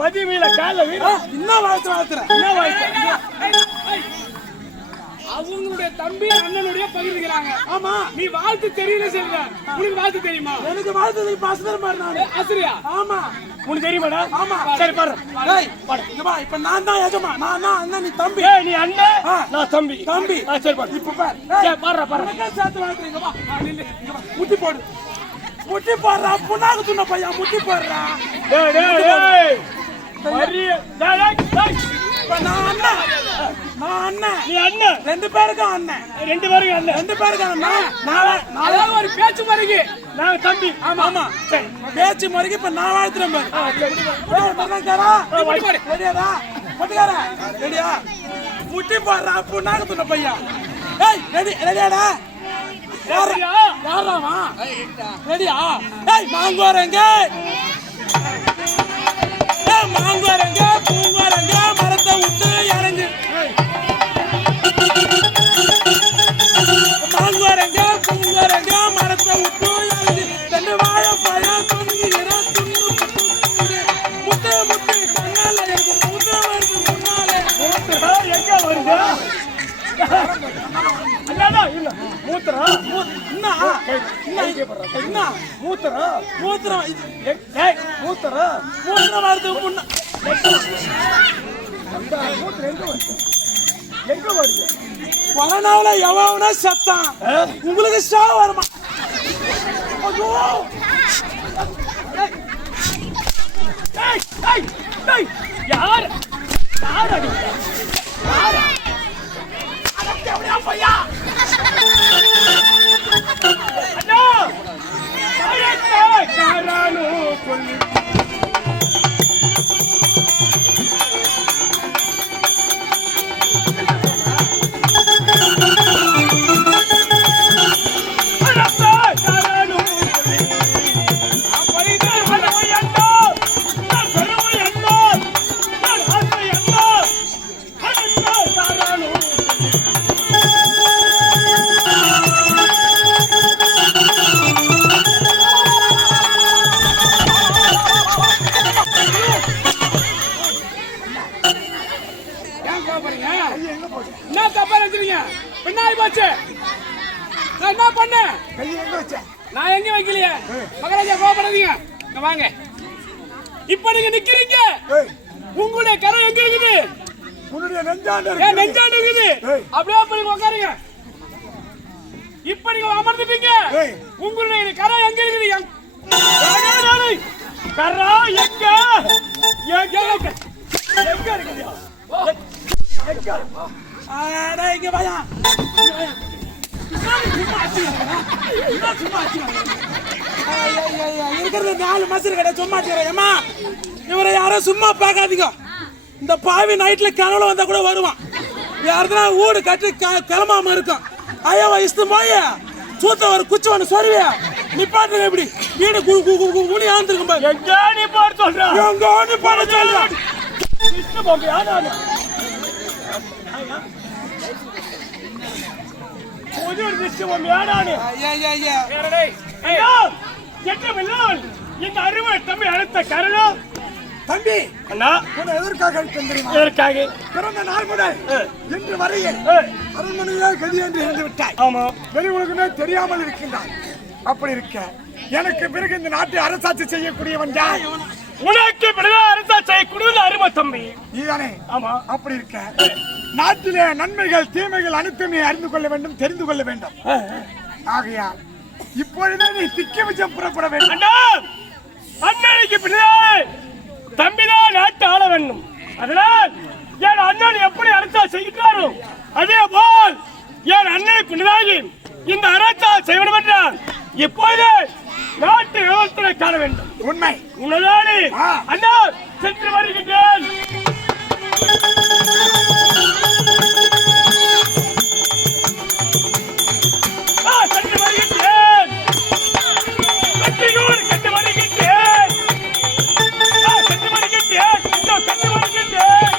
மதிய மீல கால இன்னும் வாழ்த்துற அவங்களுடைய தம்பி அண்ணனுடைய பகிர்ந்துக்கிறாங்க. ஆமா, நீ வாழ்த்து தெரியல சொல்ற. உனக்கு வாழ்த்து தெரியுமா? எனக்கு வாழ்த்து பாசதர் மாதிரி நானு. ஆசிரியா? ஆமா. உனக்கு தெரியுமாடா? ஆமா. சரி பாரு. டேய் பாரு. இங்க வா. இப்ப நான் தான் எஜமா. நான் அண்ணன், நீ தம்பி. ஏய் நீ அண்ணன், நான் தம்பி. சரி பாரு. இப்ப பாரு. ஏய் பாரு. எனக்கு சேர்த்து வாழ்த்துறீங்க வா. நில்லு. இங்க வா. முட்டி போடு. முட்டி போடுறா. புண்ணாக்கு துண்ண பையா முட்டி போடுறா. டேய். மரி டேய். நான் அண்ணன். நீ அண்ணன். ரெண்டு பேருக்கும் அண்ணன். நாளை ஒரு பேச்சு மறிக்கு. நான் தம்பி. ஆமா. சரி. பேச்சு மறிக்கு இப்ப நான் வாழ்த்துறேன் பாரு. ரெடியாடா? பட்டுக்காரா? ரெடியா? முட்டி போடுறா புண்ணாக்கு துண்ண பையா. ஏய் ரெடியாடா? யாராமா? ரெடியா? ஏய் மாங்குவாரங்க. மாங்குவாரங்க பூங்குவாரங்க மரத்தை விட்டு இறங்கு. மாங்குவாரங்க பூங்குவாரங்க மரத்தை விட்டு இறங்கு. ரெண்டு வாழைப்பழம் தொங்குகிற துண்ணு முட்டு கண்ணால இருக்கு. மூத்திரம் வருது முன்னாலே. எங்க வருது? மூத்திரம் வருது முன்ன. எங்க வருது? கொரோனாவில எவனா செத்தான். உங்களுக்கு சாவு வருமா? யார் பையா சொல்லி என்ன தப்பா நினைச்சீங்க? பின்னாடி போச்சு. நான் என்ன பண்ணேன்? நான் எங்க வைக்கலையே. மகாராஜா கோபப்படாதீங்க. இங்க வாங்க. இப்ப நீங்க நிக்கிறீங்க. உங்களுடைய கரை எங்க இருக்குது? உன்னுடைய நெஞ்சாண்டு இருக்குது. அப்படியே போய் உட்காருங்க. இப்ப நீங்க அமர்ந்துட்டீங்க. உங்களுடைய கரை எங்க இருக்குது? கரா எங்க இருக்குது? இங்க வாயா. இருக்கிறது 4 மாசம் கடை சும்மா ஏமா இவரை யாரும் சும்மா பார்க்காதீங்க. இந்த பாவி நைட்ல கனவுல வந்தா கூட வருவான். யாருன்னா ஊடு கட்டி கிளம்பாம இருக்கும். ஐயா வயசு போய் சூத்த ஒரு குச்சி ஒன்று சொல்லுவியா நிப்பாட்டுங்க. இப்படி வீடு குனி ஆந்திருக்கும் பாரு. எங்க நீ பாட்டு சொல்ற? எங்க நீ பாட்டு சொல்ற? இந்த அருமை தம்பி அழைத்த கரணம் தம்பி அண்ணா எதற்காக தெரியுமா? எதற்காக? பிறந்த நாள் முதல் இன்று வரையில் அரண்மனையே கதி என்று இருந்து விட்டாய். ஆமா, வெளி உலகமே தெரியாமல் இருக்கின்றாய். அப்படி இருக்க எனக்கு பிறகு இந்த நாட்டை அரசாட்சி செய்யக்கூடியவன் யார்? உனக்கு பிறகு அரசாட்சி செய்யக்கூடியது அருமை தம்பி நீதானே? ஆமா. அப்படி இருக்க நாட்டிலே நன்மைகள் தீமைகள் அனைத்துமே அறிந்து கொள்ள வேண்டும், தெரிந்து கொள்ள வேண்டும். ஆகையால் இப்பொழுதே நீ திக்கி வச்சம் புறப்பட வேண்டும். அண்ணனுக்கு பிறகு தம்பிதான் நாட்டு ஆள வேண்டும். அதனால் என் அண்ணன் எப்படி அரசாட்சி செய்கிறாரோ அதே போல் என் அண்ணனை பின்னதாகி இந்த அரசாட்சி செய்ய வேண்டும் என்றால் இப்போது நாட்டு விவசாயத்தை காண வேண்டும். உண்மை உன்னதானே அண்ணா சென்று வருகின்றேன். சென்று வருகின்றேன். கட்டினூர் கட்டு வருகின்றேன். சென்று வருகின்றேன். கட்டு வருகின்றேன்.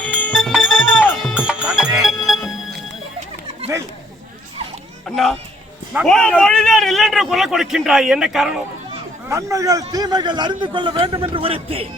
அண்ணா மொழிதான் இல்லை என்று குரல் கொடுக்கின்றாய். என்ன காரணம்? நன்மைகள் தீமைகள் அறிந்து கொள்ள வேண்டும் என்று உரைத்தேன்.